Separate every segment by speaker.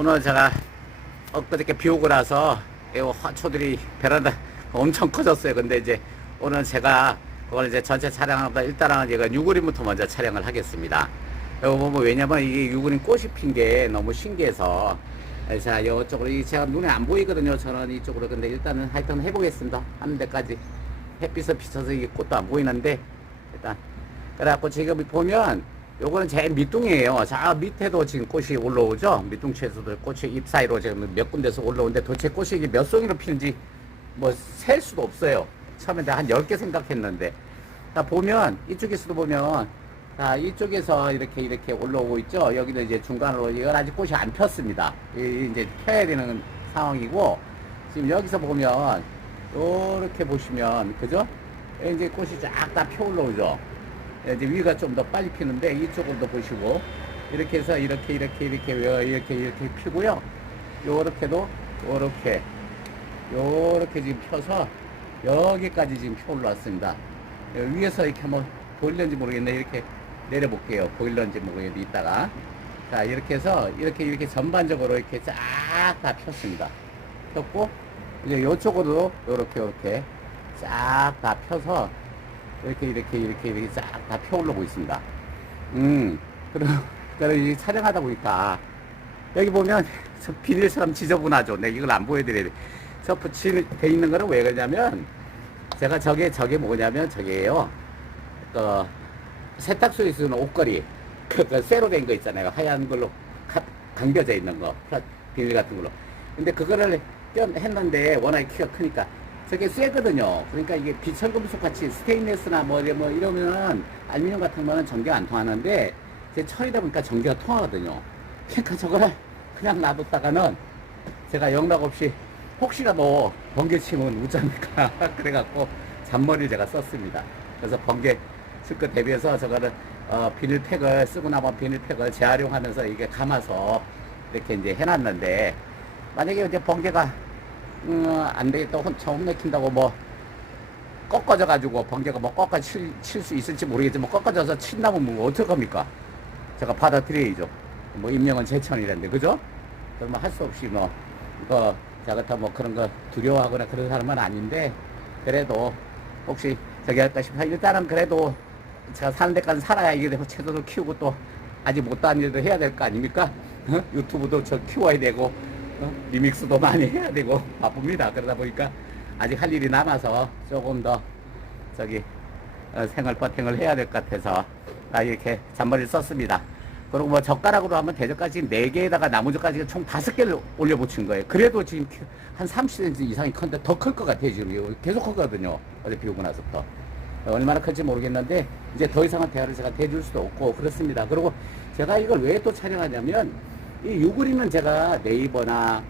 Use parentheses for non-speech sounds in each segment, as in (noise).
Speaker 1: 오늘 제가 엊그저께 비 오고 나서 이 화초들이 베란다 엄청 커졌어요. 근데 이제 오늘 제가 그걸 이제 전체 촬영하다 일단은 제가 유그림부터 먼저 촬영을 하겠습니다. 이거 보면 왜냐면 이게 유그림 꽃이 핀 게 너무 신기해서 자 이쪽으로 이 제가 눈에 안 보이거든요. 저는 이쪽으로 근데 일단은 하여튼 해보겠습니다. 하는 데까지 햇빛을 비춰서 이 꽃도 안 보이는데 일단 그래갖고 지금 보면 요거는 제 밑둥이에요. 자 밑에도 지금 꽃이 올라오죠. 밑둥치에서도 꽃이 잎 사이로 지금 몇 군데서 올라오는데 도대체 꽃이 이게 몇 송이로 피는지 뭐 셀 수도 없어요. 처음에 내가 한 10개 생각했는데 자 보면 이쪽에서도 보면 자 이쪽에서 이렇게 이렇게 올라오고 있죠. 여기는 이제 중간으로 이건 아직 꽃이 안 폈습니다. 이 이제 펴야 되는 상황이고 지금 여기서 보면 요렇게 보시면 그죠? 이제 꽃이 쫙 다 펴 올라오죠. 이제 위가 좀 더 빨리 피는데 이쪽으로도 보시고 이렇게 해서 이렇게 이렇게 이렇게 이렇게 이렇게 피고요. 요렇게도 요렇게 요렇게 지금 펴서 여기까지 지금 펴 올라왔습니다. 위에서 이렇게 한번 보일런지 모르겠네 이렇게 내려볼게요. 보일런지 모르겠는데 이따가 자 이렇게 해서 이렇게 이렇게 전반적으로 이렇게 쫙 다 폈습니다. 폈고 이제 요쪽으로 요렇게 요렇게 쫙 다 펴서 이렇게 이렇게 이렇게 이렇게 쫙 다펴 올라오고 있습니다. 음, 그럼 이 촬영하다 보니까 여기 보면 저 비닐처럼 지저분하죠. 내 이걸 안 보여드려야 돼. 저 붙이돼 있는 거는 왜 그러냐면 제가 저게 저게 뭐냐면 저게요. 그 세탁소에 쓰는 옷걸이 그, 그 쇠로 된 거 있잖아요. 하얀 걸로 가- 감겨져 있는 거 비닐 같은 걸로. 근데 그거를 껴- 했는데 워낙에 키가 크니까 저게 쇠거든요. 그러니까 이게 비철금속 같이 스테인레스나 뭐, 뭐 이러면은 알루미늄 같은 거는 전기가 안 통하는데 제 철이다 보니까 전기가 통하거든요. 그러니까 저거를 그냥 놔뒀다가는 제가 영락 없이 혹시라도 번개 치면 웃자니까 (laughs) 그래갖고 잔머리를 제가 썼습니다. 그래서 번개 쓸거 대비해서 저거를 어, 비닐팩을 쓰고 나면 비닐팩을 재활용하면서 이게 감아서 이렇게 이제 해놨는데 만약에 이제 번개가 음, 안 되겠다 혼- 처음 내킨다고 뭐 꺾어져 가지고 번개가 뭐 꺾어 칠 수 있을지 모르겠지만 꺾어져서 친다면 뭐 어떡합니까? 제가 받아들여야죠. 뭐 임명은 제천이란데 그죠? 그러면 할 수 없이 뭐 이거 저 같아 뭐 그런 거 두려워하거나 그런 사람은 아닌데 그래도 혹시 저기 할까 싶어 일단은 그래도 제가 사는 데까지 살아야 이게 되고 채소도 키우고 또 아직 못한 일도 해야 될 거 아닙니까? 어? 유튜브도 저 키워야 되고 어? 리믹스도 많이 해야 되고 바쁩니다. 그러다 보니까 아직 할 일이 남아서 조금 더 저기 어, 생활 버팅을 해야 될 것 같아서 나 이렇게 잔머리를 썼습니다. 그리고 뭐 젓가락으로 하면 대젓까지 4개에다가 나무젓까지 총 5개를 올려 붙인 거예요. 그래도 지금 키- 한 30cm 이상이 큰데 더 클 것 같아요. 지금 계속 크거든요. 어제 비 오고 나서부터. 얼마나 클지 모르겠는데 이제 더 이상한 대화를 제가 대줄 수도 없고 그렇습니다. 그리고 제가 이걸 왜 또 촬영하냐면 이 유그림은 제가 네이버나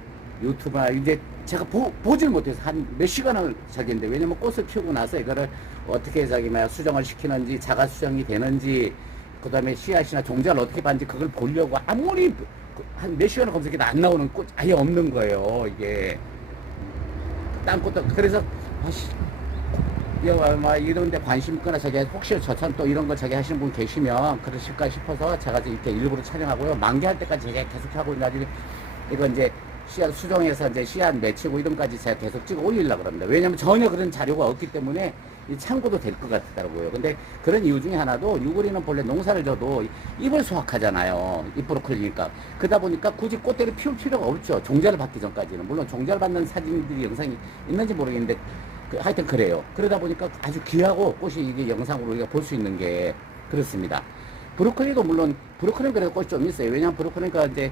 Speaker 1: 유튜브나 이제 제가 보, 보질 못해서 한 몇 시간을 했는데 왜냐면 꽃을 피우고 나서 이거를 어떻게 저기 막 수정을 시키는지 자가 수정이 되는지 그 다음에 씨앗이나 종자를 어떻게 받는지 그걸 보려고 아무리 한 몇 시간을 검색해도 안 나오는 꽃 아예 없는 거예요 이게. 딴 꽃도 그래서 아씨 야, 막 이런 데 관심 있거나 저기 혹시 저처럼 또 이런 거 저기 하시는 분 계시면 그러실까 싶어서 제가 이렇게 일부러 촬영하고요. 만개할 때까지 제가 계속 하고 나중에 이거 이제 씨앗 수정해서 이제 씨앗 맺히고 이런까지 제가 계속 찍어 올리려고 그럽니다. 왜냐면 전혀 그런 자료가 없기 때문에 이 참고도 될 것 같더라고요. 근데 그런 이유 중에 하나도 유골이는 본래 농사를 져도 잎을 수확하잖아요. 잎 브로콜리니까. 그러다 보니까 굳이 꽃대를 피울 필요가 없죠. 종자를 받기 전까지는. 물론 종자를 받는 사진들이 영상이 있는지 모르겠는데 그, 하여튼 그래요. 그러다 보니까 아주 귀하고 꽃이 이게 영상으로 우리가 볼 수 있는 게 그렇습니다. 브로콜리도 물론 브로콜리는 그래도 꽃이 좀 있어요. 왜냐하면 브로콜리가 이제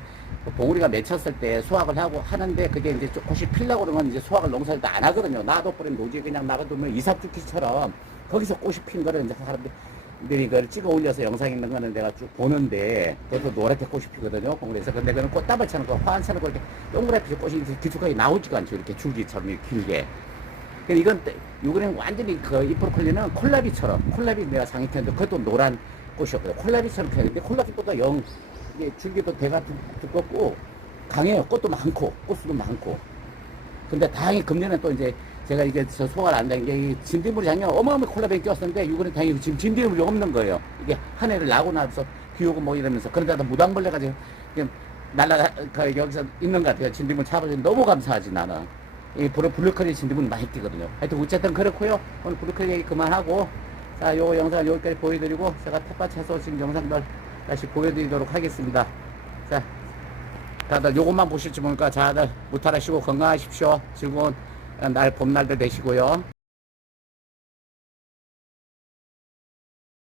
Speaker 1: 봉우리가 맺혔을 때 수확을 하고 하는데 그게 이제 좀 꽃이 필라고 그러면 이제 수확을 농사를 안 하거든요. 놔둬버리면 노지에 그냥 놔두면 이삭죽기처럼 거기서 꽃이 핀 거를 이제 사람들이 이걸 찍어 올려서 영상 있는 거는 내가 쭉 보는데 그것도 노랗게 꽃이 피거든요. 봉우리에서. 근데 그는 꽃다발처럼 그 화환처럼 그렇게 동그랗게 꽃이 이렇게 기초까지 나오지가 않죠. 이렇게 줄기처럼 이렇게 길게. 근데 이건 이거는 완전히 그 이프로콜리는 콜라비처럼 콜라비 내가 장익했는데 그것도 노란 꽃이었거든요. 콜라비처럼 폈는데 콜라비보다 영 이게 줄기도 대가 두- 두껍고 강해요. 꽃도 많고 꽃수도 많고. 근데 다행히 금년에 또 이제 제가 이게 저 소화를 안 되는 게이 진딧물이 작년 어마어마하게 콜라비에 끼었었는데 이거는 다행히 지금 진딧물이 없는 거예요. 이게 한 해를 나고 나서 비 오고 뭐 이러면서 그러다가 무당벌레가 지금 그냥 날라 그 여기서 있는 것 같아요. 진딧물 잡아주니 너무 감사하지 나는. 이 블루커리 진딧물 많이 뛰거든요. 하여튼 어쨌든 그렇고요. 오늘 블루커리 얘기 그만하고 자, 요 영상 여기까지 보여드리고 제가 텃밭 해서 지금 영상들 다시 보여드리도록 하겠습니다. 자, 다들 요것만 보실지 모르니까 다들 무탈하시고 건강하십시오. 즐거운 날 봄날들 되시고요.